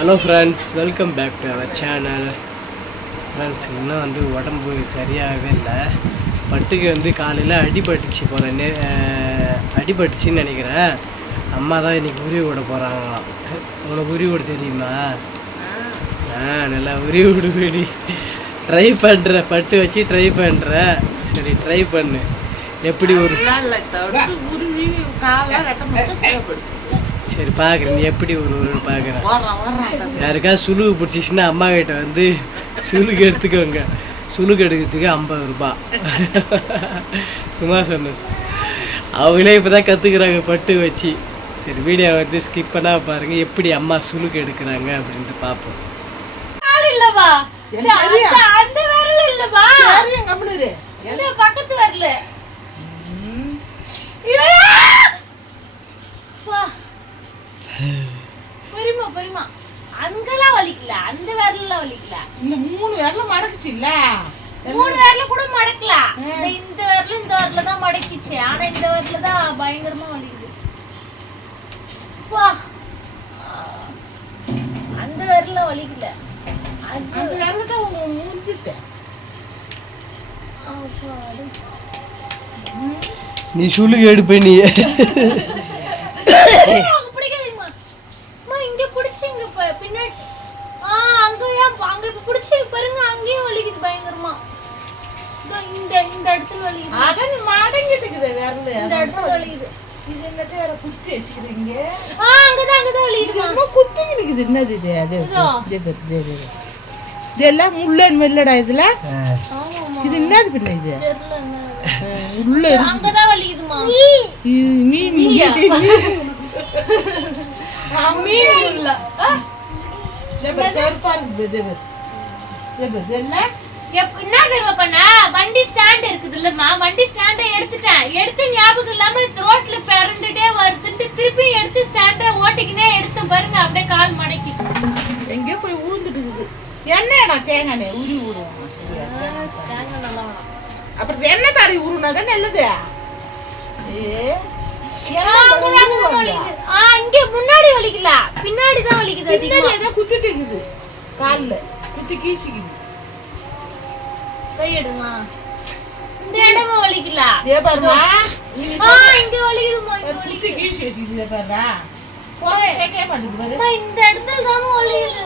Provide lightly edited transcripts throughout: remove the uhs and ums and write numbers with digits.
Hello friends, welcome back to our channel. Friends, இன்னும் உடம்பு சரியாகவே இல்லை. பட்டுக்கு காலையில் அடிபட்டுச்சு போல, அடிபட்டுச்சின்னு நினைக்கிறேன். அம்மா தான் இன்றைக்கி உருவி விட போகிறாங்களாம். உனக்கு உருவி விட தெரியுமா? நல்லா உருவி விடுபடி ட்ரை பண்ணுற, பட்டு வச்சு ட்ரை பண்ணுற. சரி, ட்ரை பண்ணு. எப்படி ஒரு சரி பார்க்குறேன், நீ எப்படி ஒரு பார்க்குறேன். யாருக்கா சுழுகு பிடிச்சிச்சின்னா அம்மா கிட்ட சுழுகு எடுத்துக்கோங்க. சுழுகு எடுக்கிறதுக்கு 50 ரூபா. சும்மா சொன்ன, அவங்களே இப்போ தான் கற்றுக்குறாங்க பட்டு வச்சு. சரி, வீடியோ ஸ்கிப் பண்ணா பாருங்க, எப்படி அம்மா சுழுகு எடுக்கிறாங்க அப்படின்ட்டு பார்ப்போம். பக்கத்து வரல பெரியமா அங்கெல்லாம் வலிக்கல, அந்த விரல்லாம் வலிக்கல. இந்த 3 விரல மடக்குச்சு இல்ல, 3 விரல கூட மடக்கல. இந்த விரல தான் மடக்கிச்சு. ஆனா இந்த விரல தான் பயங்கரமா வலிக்குது. அந்த விரல வலிக்கல, அந்த விரல தான் மூஞ்சிட்ட. நீ சுழுகு எடுப்ப. நீ இதெல்லாம் முள்ளன் மெல்லடா. இதுல இது என்னது பின்ன? இது உள்ள அங்கதான் வலிக்குதுமா. மீன் மீன் இல்ல, வண்டி ஸ்டாண்ட் இருக்குது இல்லம்மா. வண்டி ஸ்டாண்ட எடுத்து ஞாபகம் இல்லாம ரோட்ல பிறண்டுட்டே வருதுன்ட்டு திருப்பி எடுத்து ஸ்டாண்ட ஓட்டிக்கினே எடுத்து பாருங்க, அப்படியே கால் மடக்கிச்சு. எங்கேயோ போய் ஊந்துட்டு என்னடா தேங்காய் உரி ஊடுவோம். அப்புறம் எண்ணெய் தாடி உருனாதான் நல்லது. இங்க முன்னாடி வலிக்கல, பின்னாடிதான் வலிக்குது. ஏதோ குத்திட்டு இருக்குது, கால்ல குத்தி கீசிக்குது. கையெடுமா, இந்த இடமா வலிக்கல. இங்க வலிக்குதுமா, குத்தி கீசி வச்சிருந்தே பாருடா. கேட்க மாட்டேங்குது. இந்த இடத்துல தான் வலிக்குது.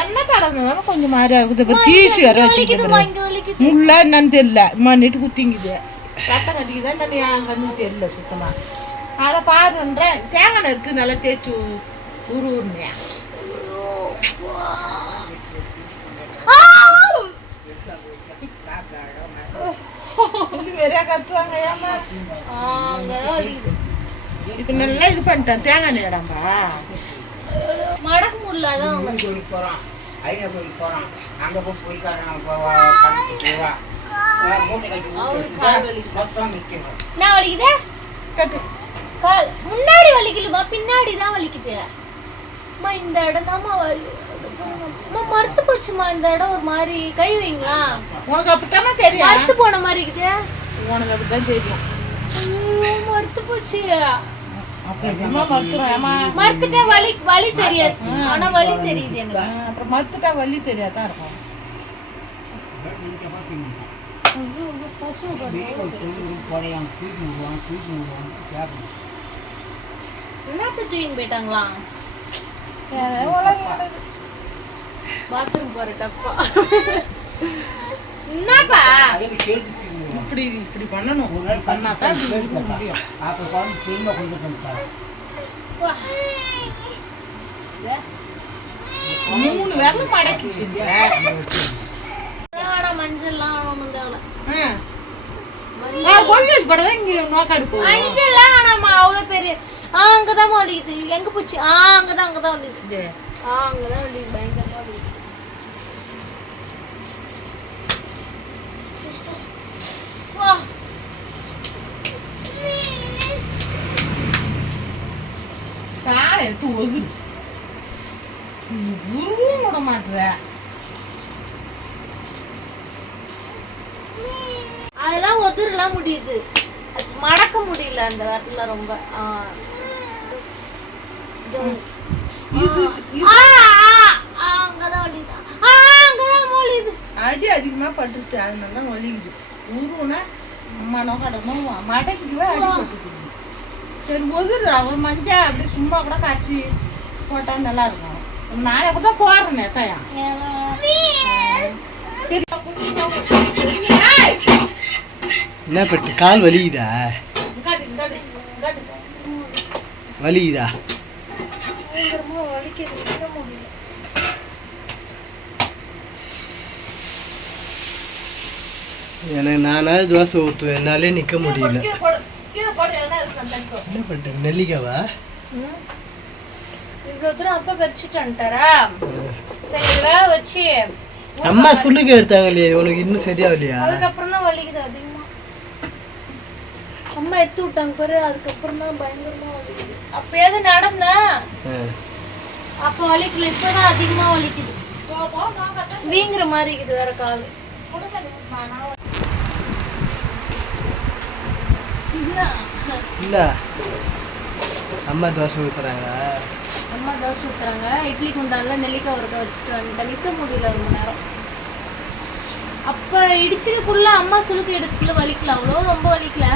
என்ன தடவை கொஞ்சம் மாதிரியா இருக்குது. கீசி வர வச்சுக்கிட்டு முள்ள என்னன்னு தெரியல, மண்ணிட்டு குத்திங்குது. ரத்தம் கட்டிக்குதான் கண்ணு தெரியல சுத்தமா. அதை பாருன்றேன். தேங்காய் எடுத்து நல்லா தேய்ச்சி உருவுன்னையா. வெறியா கத்துவாங்க. ஏமா இப்ப நல்லா இது பண்ணிட்டேன். தேங்காய் இடம்பா மடக்கு முடியலதான் போறான். அங்க போய் போய்க்காரன் முன்னாடி வலிக்கலுமா, பின்னாடிதான் வலிக்குது. இந்த இடம் தான்மா மறுத்து போச்சுமா. இந்த இடம் ஒரு மாதிரி கை வைங்களா. உனக்கு அப்படித்தானே தெரியும். மறுத்து போன மாதிரி இருக்குது. உனக்கு அப்படித்தான் தெரியும். மறுத்து போச்சு. மறுத்துட்டா வலி தெரியாது. ஆனா வலி தெரியுது எனக்கு. அப்புறம் மறுத்துட்டா வலி தெரியாதான் இருக்கும். என்னத்த தூக்கின்னு போயிட்டாங்களா? பாத்ரூம் போற டப்பா. என்னப்பா இப்படி இப்படி பண்ணணும். பண்ணாதான் முடியும். மூணு விரல மடக்கிச்சு. மஞ்சள்லாம் அவ்வளவு பெரிய அங்கதான் வலிக்குது. எங்க போச்சு? அங்கதான் வலிக்குது. அங்கதான் வலிக்குது, பயங்கரமா வலிக்குது. காலை எடுத்து ஒதுரு. உருவும் விட மாட்டுற. அதெல்லாம் ஒதுரலாம் முடியுது. மடக்க முடியல அந்த இடத்துல ரொம்ப. அங்கதான் வலிக்குது. அங்கதான் வலிக்குது. அடி அதிகமா பட்டுச்சு, அதனால தான் வலிக்குது. உருவுனா மனோ கடமோ மடக்கிக்குவே அடி பட்டுக்குது. சரி ஒதுரு, அவன் மஞ்சா அப்படியே சும்மா கூட காய்ச்சி போட்டா நல்லா இருக்கும். நானே கூட தான் போடுறேனே தாயா. சரி என்ன பட்டு கால் வலிக்குதா? வலிக்குதா? எனக்கு நானாவது தோசை ஊற்றுவேன், என்னாலே நிற்க முடியல. என்ன பண்ணிட்டேன்? நெல்லிக்காவா? இவ்வளவு தூரம் அப்பா பறிச்சுட்டு வந்துட்டாரா? சரி வேக வச்சு அம்மா சுள்ளுக்கு எடுத்தாங்க இல்லையா, உனக்கு இன்னும் சரியாகலையா? அதுக்கப்புறம் தான் வலிக்குது அதிகமா. அம்மா எடுத்து விட்டாங்க பாரு, அதுக்கப்புறம் தான் பயங்கரமா வலிக்குது. அப்பயாவது நடந்தேன், அப்ப வலிக்கல, இப்பதான் அதிகமா வலிக்குது. வீங்குற மாதிரி இருக்குது வேற கால். இல்ல அம்மா தோசை ஊத்துறாங்க. அம்மா தோசை ஊத்துறாங்க. இட்லி குண்டான்ல நெல்லிக்காய் ஊற வச்சுட்டு வந்துட்டேன். நிற்க முடியல ரொம்ப நேரம். அப்ப இடிச்சுக்குள்ள அம்மா சுளுக்கு எடுத்துல வலிக்கல, அவ்வளோ ரொம்ப வலிக்கல.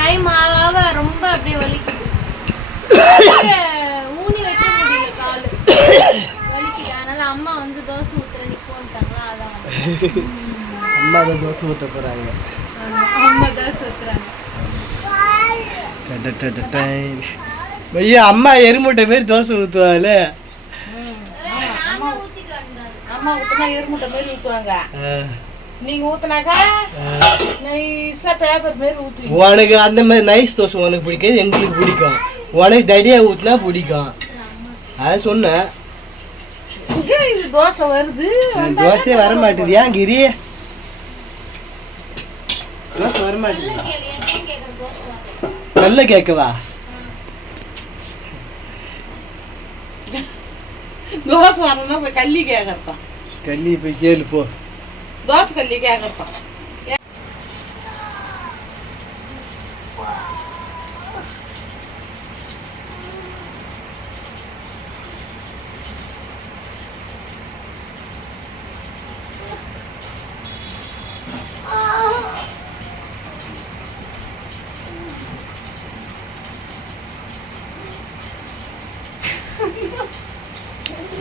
டைம் ஆக ரொம்ப அப்படியே வலிக்குது. ஊனி வைக்க முடியல காலு, வலிக்குது. அதனால அம்மா வந்து தோசை ஊத்துற நிற்கோன்ட்டாங்களா, அதான் அம்மா தான் தோசை ஊற்ற போறாங்க. அம்மா தோசை ஊத்துறாங்க. ஐயா அம்மா எருமுட்டை மாரி தோசை ஊற்றுவாங்களே. அம்மா ஊத்துனா எருமுட்டை மாரி ஊத்துவாங்க, நீங்க ஊத்துனாக்கா நைஸா பேப்பர் மாரி ஊத்துவீங்க. உனக்கு அந்த மாதிரி நைஸ் தோசை உனக்கு பிடிக்காது, எங்களுக்கு பிடிக்கும். உனக்கு தடியா ஊத்துனா பிடிக்கும், அதான் சொன்னேன். இது தோசை வருது, தோசையே வர மாட்டேது. ஏன் கிரி தோசை வர மாட்டேது? நல்ல கேட்கவா? தோசை வரணும்னா போய் கல்லி கேட்கறதான். கல்லி போய் கேளு போ. தோசை கல்லி கேட்கறதான்.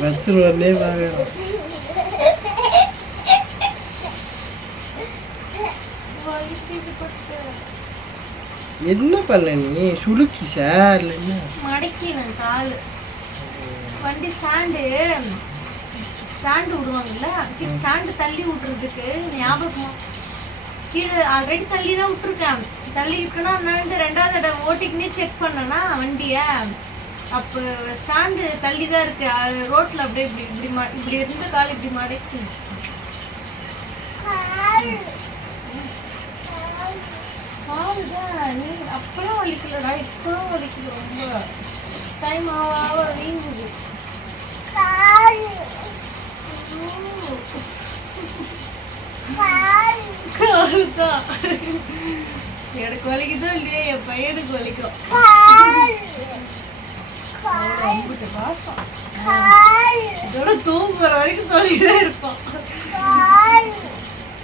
வச்சுருவானே வாங்க. என்ன பண்ண நீ? சுளுக்கிசா இல்ல என்ன? மடக்கினேன் கால். வண்டி ஸ்டாண்டு விடுவாங்கல்ல, ஸ்டாண்டு தள்ளி விட்டுறதுக்கு ஞாபகமா கீழே ஆல்ரெடி தள்ளி தான் விட்டுருக்கேன். தள்ளி இருக்குன்னா நான் ரெண்டாவது தடவை ஓட்டிக்கினே செக் பண்ணேன்னா வண்டியை, அப்போ ஸ்டாண்டு தள்ளி தான் இருக்கு. ரோட்ல அப்படியே இப்படி இப்படி இப்படி இருந்த கால் இப்படி மடக்கி காலுதான். நீ அப்பெல்லாம் வலிக்கலடா, இப்பெல்லாம் வலிக்குது ரொம்ப. டைம் ஆக வீங்குது காலுதான். எனக்கு வலிக்குதோ இல்லையா, என் பையனுக்கு வலிக்கும். பாசம் இதோட தூங்குற வரைக்கும் சொல்லிட்டே இருப்பான்.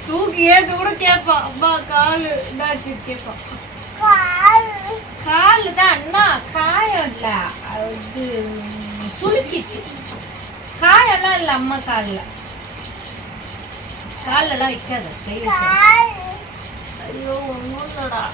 தூக்கி ஏது கூட கேட்பான், அம்மா காலு என்னாச்சு கேட்பான். காலு தான் அண்ணா, காயம் இல்ல, அது சுளுக்கிச்சு. காயெல்லாம் இல்ல அம்மா காலில், காலெல்லாம் வைக்காத கை. ஐயோ ஒன்றும் இல்லடா.